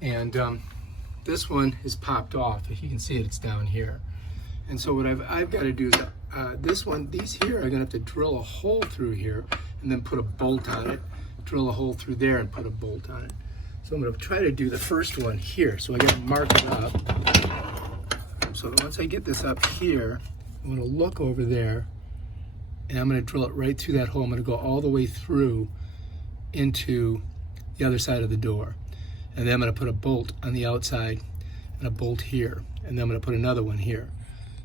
And this one is popped off. If you can see it, it's down here. And so what I've got to do is these here, I'm gonna have to drill a hole through here and then put a bolt on it, drill a hole through there and put a bolt on it. So I'm gonna try to do the first one here. So I gotta mark it up. So once I get this up here, I'm gonna look over there and I'm gonna drill it right through that hole. I'm gonna go all the way through into the other side of the door. And then I'm gonna put a bolt on the outside and a bolt here. And then I'm gonna put another one here.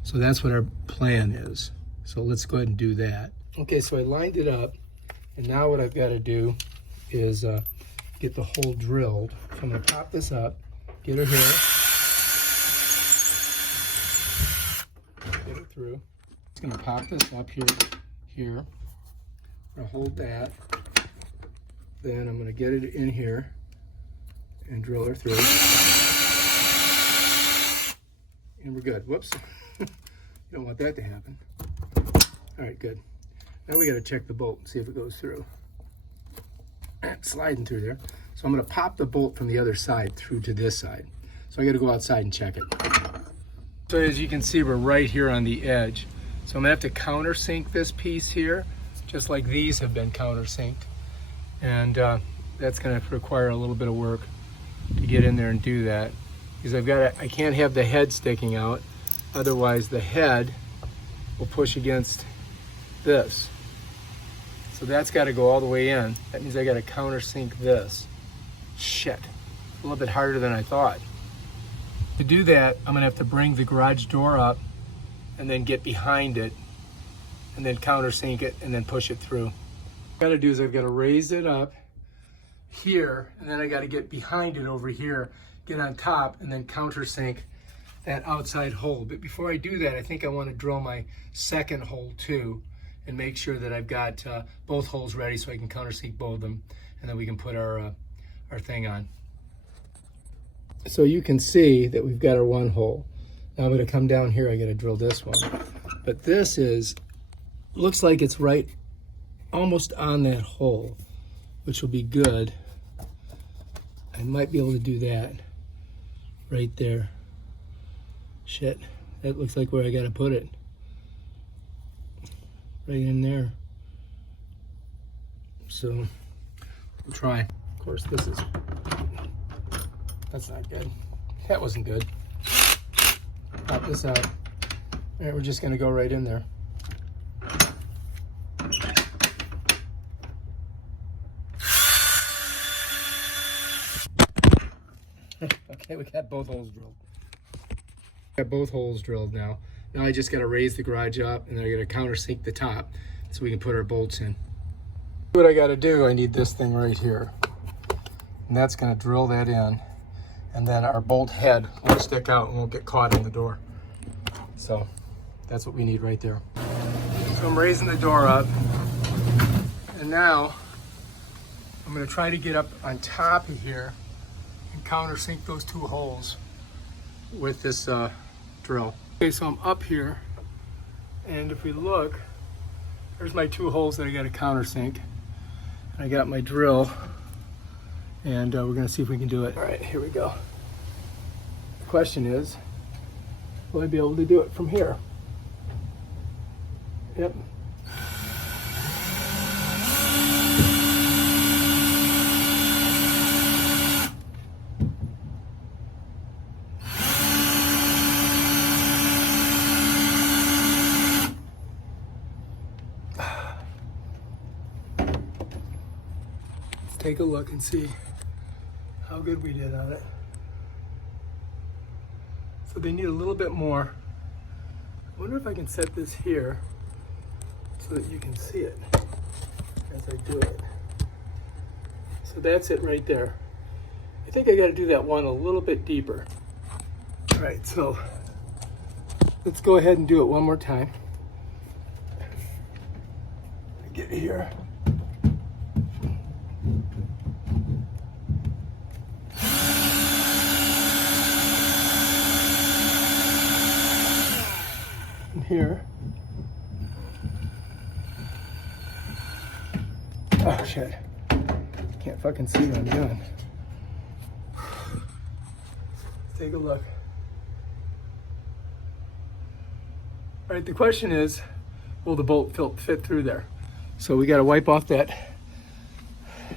So that's what our plan is. So let's go ahead and do that. Okay, so I lined it up, and now what I've got to do is get the hole drilled. So I'm going to pop this up, get her here, get it through. Just going to pop this up here. I'm going to hold that. Then I'm going to get it in here and drill her through. And we're good. Whoops. You don't want that to happen. All right, good. Now we got to check the bolt and see if it goes through. Sliding through there. So I'm going to pop the bolt from the other side through to this side. So I got to go outside and check it. So as you can see, we're right here on the edge. So I'm going to have to countersink this piece here, just like these have been countersinked. And that's going to require a little bit of work to get in there and do that. Because I can't have the head sticking out. Otherwise the head will push against this. So that's got to go all the way in. That means I got to countersink this. Shit, a little bit harder than I thought. To do that, I'm gonna have to bring the garage door up and then get behind it and then countersink it and then push it through. What I've got to do is I've got to raise it up here and then I got to get behind it over here, get on top and then countersink that outside hole. But before I do that, I think I want to drill my second hole too and make sure that I've got both holes ready so I can countersink both of them and then we can put our thing on. So you can see that we've got our one hole. Now I'm going to come down here, I got to drill this one. But this looks like it's right almost on that hole, which will be good. I might be able to do that right there. Shit, that looks like where I gotta put it. Right in there. So, we'll try. Of course, that's not good. That wasn't good. Pop this out. All right, we're just gonna go right in there. Okay, we got both holes drilled. Got both holes drilled now. Now I just got to raise the garage up and then I got to countersink the top so we can put our bolts in. What I got to do, I need this thing right here. And that's going to drill that in. And then our bolt head won't stick out and won't get caught in the door. So that's what we need right there. So I'm raising the door up. And now I'm going to try to get up on top of here and countersink those two holes with this drill. Okay, so I'm up here, and if we look, there's my two holes that I got to countersink. I got my drill, and we're gonna see if we can do it. All right, here we go. The question is, will I be able to do it from here? Yep. Take a look and see how good we did on it. So they need a little bit more. I wonder if I can set this here so that you can see it as I do it. So that's it right there. I think I got to do that one a little bit deeper. All right, so let's go ahead and do it one more time. Get here. Here. Oh shit. Can't fucking see what I'm doing. Take a look. All right, the question is, will the bolt fit through there? So we got to wipe off that.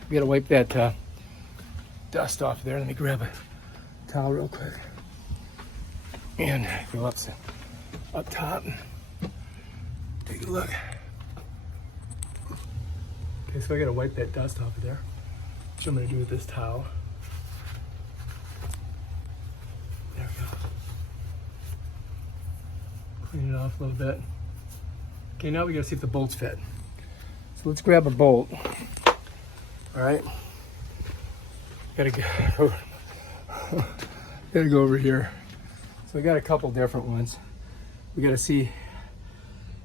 We got to wipe that dust off there. Let me grab a towel real quick and go up top. Take a look. Okay, so I got to wipe that dust off of there, which I'm going to do with this towel. There we go. Clean it off a little bit. Okay, now we got to see if the bolts fit. So let's grab a bolt. All right. Gotta go over here. So I got a couple different ones. We got to see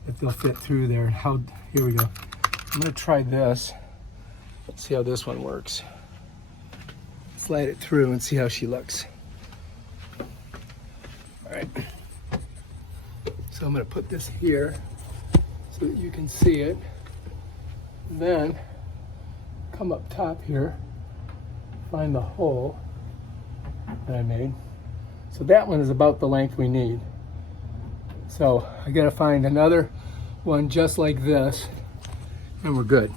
if they'll fit through there. Here we go. I'm gonna try this. Let's see how this one works. Slide it through and see how she looks. All right. So I'm gonna put this here so that you can see it. And then come up top here, find the hole that I made. So that one is about the length we need. So I gotta find another one just like this, and we're good.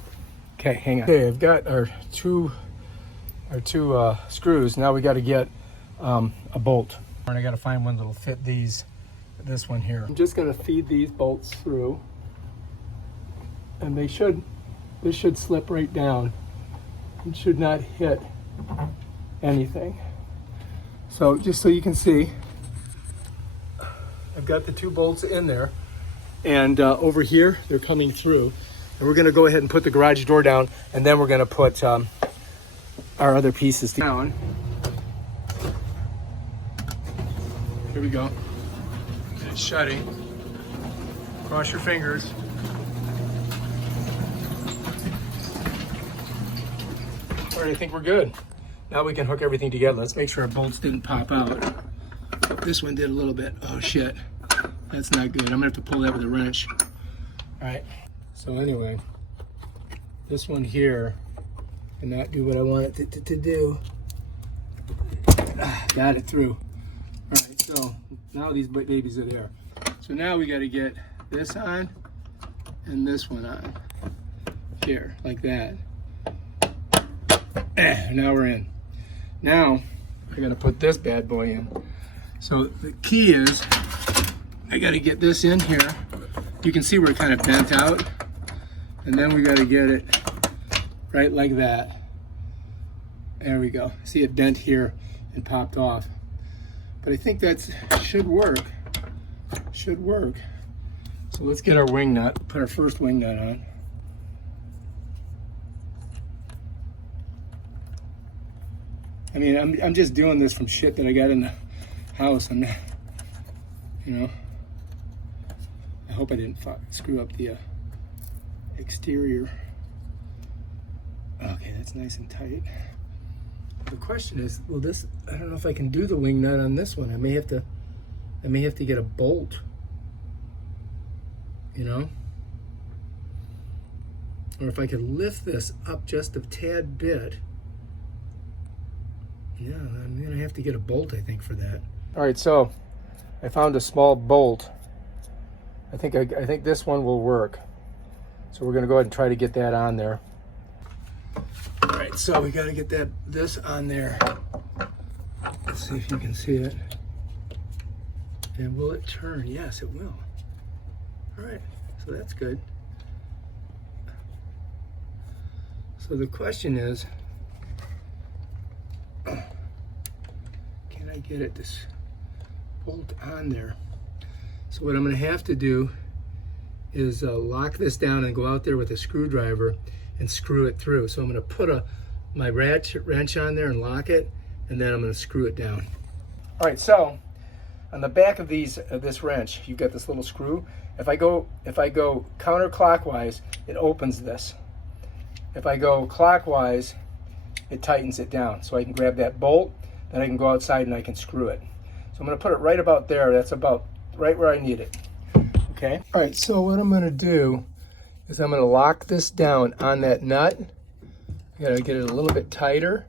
Okay, hang on. Okay, I've got our two screws. Now we got to get a bolt, and I got to find one that'll fit this one here. I'm just gonna feed these bolts through, and this should slip right down. It should not hit anything. So just so you can see, I've got the two bolts in there, and over here they're coming through, and we're going to go ahead and put the garage door down, and then we're going to put our other pieces down. Here we go. It's shutting. Cross your fingers. All right, I think we're good. Now we can hook everything together. Let's make sure our bolts didn't pop out. This one did a little bit. Oh shit, that's not good. I'm gonna have to pull that with a wrench. All right, so anyway, this one here cannot do what I want it to do. Got it through. All right, so now these babies are there. So now we gotta get this on and this one on. Here, like that. Now we're in. Now I gotta put this bad boy in. So the key is I gotta get this in here. You can see we're kind of bent out, and then we gotta get it right like that. There we go. See it bent here and popped off. But I think that should work. Should work. So let's get our wing nut, put our first wing nut on. I mean, I'm just doing this from shit that I got in the house. I'm not, you know. I hope I didn't screw up the exterior. Okay, that's nice and tight. The question is, well, this, I don't know if I can do the wing nut on this one. I may have to get a bolt, you know? Or if I could lift this up just a tad bit. Yeah, I'm gonna have to get a bolt, I think, for that. All right, so I found a small bolt. I think this one will work. So we're gonna go ahead and try to get that on there. All right, so we gotta get this on there. Let's see if you can see it. And will it turn? Yes, it will. All right, so that's good. So the question is, can I get it to bolt on there? So what I'm going to have to do is lock this down and go out there with a screwdriver and screw it through. So I'm going to put my wrench on there and lock it, and then I'm going to screw it down. All right, so on the back of this wrench, you've got this little screw. If I go counterclockwise, it opens this. If I go clockwise, it tightens it down. So I can grab that bolt, then I can go outside and I can screw it. So I'm going to put it right about there. That's about right where I need it. Okay. All right, so what I'm going to do is I'm going to lock this down on that nut. I got to get it a little bit tighter.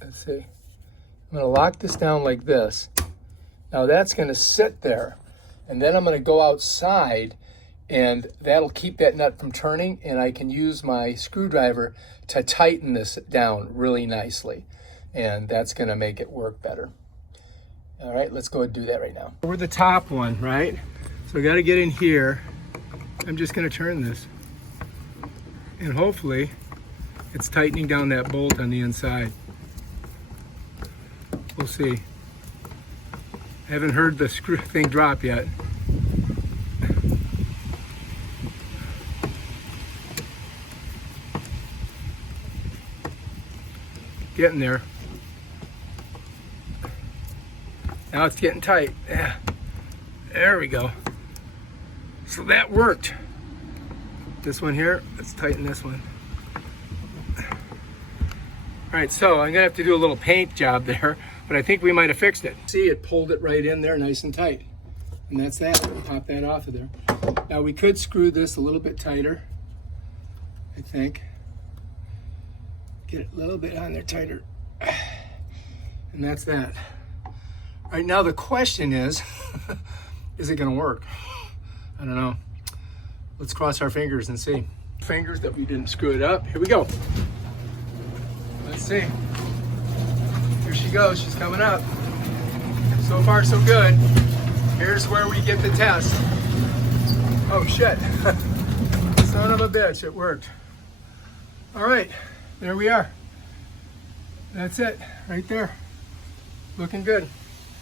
Let's see. I'm going to lock this down like this. Now that's going to sit there. And then I'm going to go outside, and that'll keep that nut from turning, and I can use my screwdriver to tighten this down really nicely. And that's going to make it work better. All right, let's go ahead and do that right now. We're the top one, right? So we got to get in here. I'm just going to turn this. And hopefully it's tightening down that bolt on the inside. We'll see. I haven't heard the screw thing drop yet. Getting there. Now it's getting tight. Yeah. There we go. So that worked. This one here, let's tighten this one. All right, so I'm gonna have to do a little paint job there, but I think we might have fixed it. See, it pulled it right in there nice and tight. And that's that, we'll pop that off of there. Now we could screw this a little bit tighter, I think. Get it a little bit on there tighter. And that's that. All right, now the question is it gonna work? I don't know. Let's cross our fingers and see. Fingers that we didn't screw it up. Here we go. Let's see. Here she goes, she's coming up. So far, so good. Here's where we get the test. Oh shit. Son of a bitch, it worked. All right, there we are. That's it, right there. Looking good.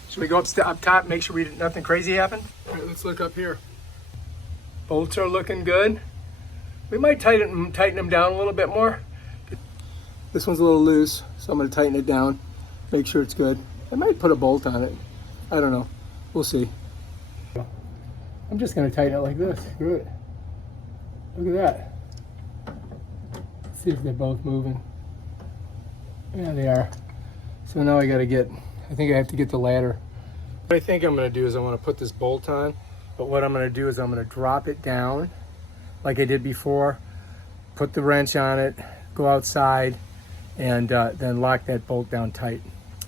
Should we go up top, make sure nothing crazy happened? All right, let's look up here. Bolts are looking good. We might tighten them down a little bit more. This one's a little loose, so I'm going to tighten it down, make sure it's good. I might put a bolt on it. I don't know. We'll see. I'm just going to tighten it like this. Screw it. Look at that. Let's see if they're both moving. Yeah, they are. So now I think I have to get the ladder. What I think I'm going to do is I want to put this bolt on, but what I'm going to do is I'm going to drop it down like I did before, put the wrench on it, go outside, and then lock that bolt down tight.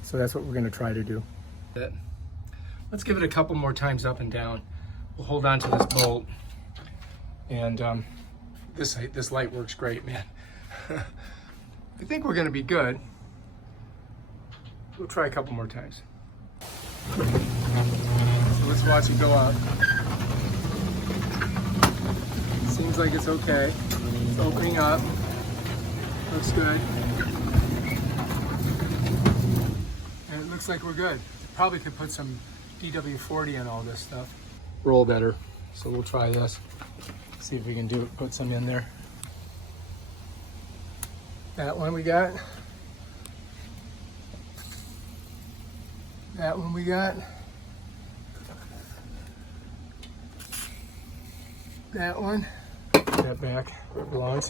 So that's what we're going to try to do. Let's give it a couple more times up and down. We'll hold on to this bolt, and this light works great, man. I think we're going to be good. We'll try a couple more times. So let's watch it go up. Seems like it's okay. It's opening up. Looks good. And it looks like we're good. Probably could put some DW40 in all this stuff. Roll better. So we'll try this. See if we can do it. Put some in there. That one we got. That one we got. That one. Put that back where it belongs.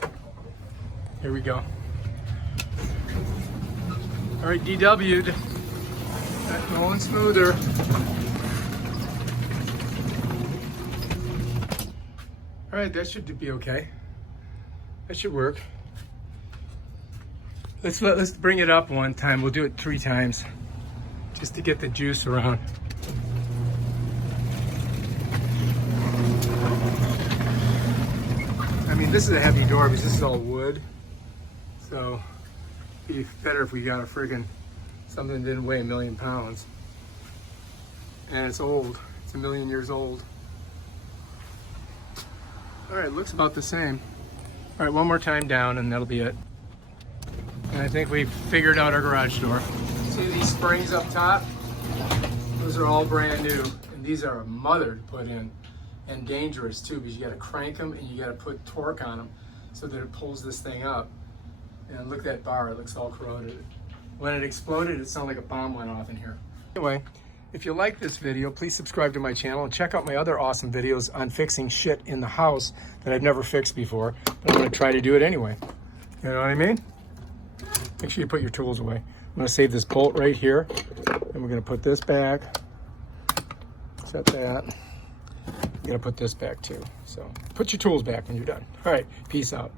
Here we go. All right, DW'd. That's going smoother. All right, that should be okay. That should work. Let's bring it up one time. We'll do it 3 times just to get the juice around. I mean, this is a heavy door because this is all wood. So it'd be better if we got a friggin' something that didn't weigh 1,000,000 pounds. And it's old. It's 1,000,000 years old. All right, looks about the same. All right, one more time down and that'll be it. And I think we've figured out our garage door. See these springs up top? Those are all brand new. And these are a mother to put in. And dangerous too, because you gotta crank them and you gotta put torque on them so that it pulls this thing up. And look at that bar, it looks all corroded. When it exploded, it sounded like a bomb went off in here. Anyway, if you like this video, please subscribe to my channel and check out my other awesome videos on fixing shit in the house that I've never fixed before, but I'm gonna try to do it anyway. You know what I mean? Make sure you put your tools away. I'm gonna save this bolt right here, and we're gonna put this back. Set that. I'm gonna put this back too. So put your tools back when you're done. All right, peace out.